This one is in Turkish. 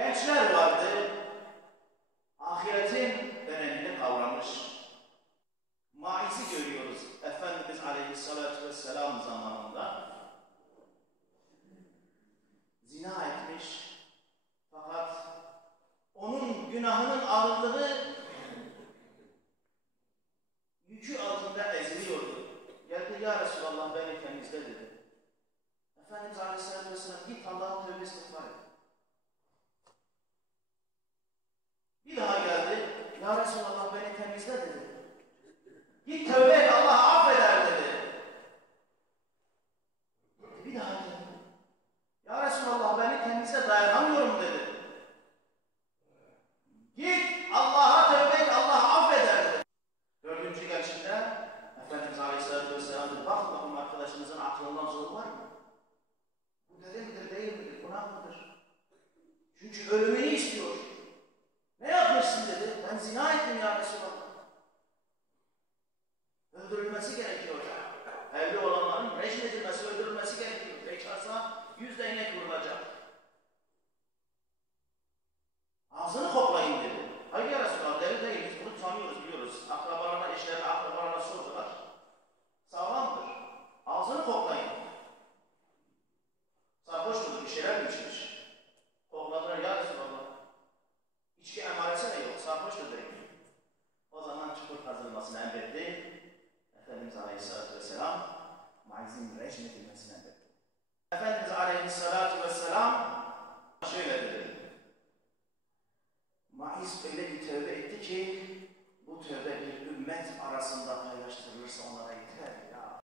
Gençler vardı, ahiretin önemini kavramış. Maizi görüyoruz Efendimiz Aleyhisselatü Vesselam zamanında. Zina etmiş, fakat onun günahının ağırlığı yükü altında eziliyordu. Geldi, ya Resulallah beni temizle dedi. Efendimiz Aleyhisselatü Vesselam, git Allah'a tövbe istiğfar et. Bir daha geldi, ya Resulallah beni temizle dedi. Git tövbe et, Allah affeder dedi. Bir daha geldi, ya Resulallah beni temizle, dayanamıyorum dedi. Git Allah'a tövbe et, Allah affeder dedi. Dördüncü gelişinde Efendimiz Aleyhisselatü Vesselam dedi, bak bakın arkadaşınızın aklından zor var mı? Bu deli midir, değil midir, günah mıdır? Çünkü ölümünü istiyor. Ne yapmışsın dedi, ben zina ettim ya Resulallah. Öldürülmesi gerekiyor. Evli olanların rejim edilmesi, öldürülmesi gerekiyor. Bekarsa 100 değnek vurulacak. Ağzını koklayın dedi. Hayır ya Resulallah, deli değil, biz bunu tanıyoruz, biliyoruz. Akrabalarına, eşlerine, akrabalarına sordular. Sağlamdır. Ağzını koklayın. Sarhoştur, bir şeyler mi içmiş? Kokladılar, ya Resulallah. İçki emaresi de yok, sarhoştur değil. O zaman çukur kazılmasını emretti. Efendimiz Aleyhisselatü Vesselam Maiz'in rejim edilmesini emretti. Efendimiz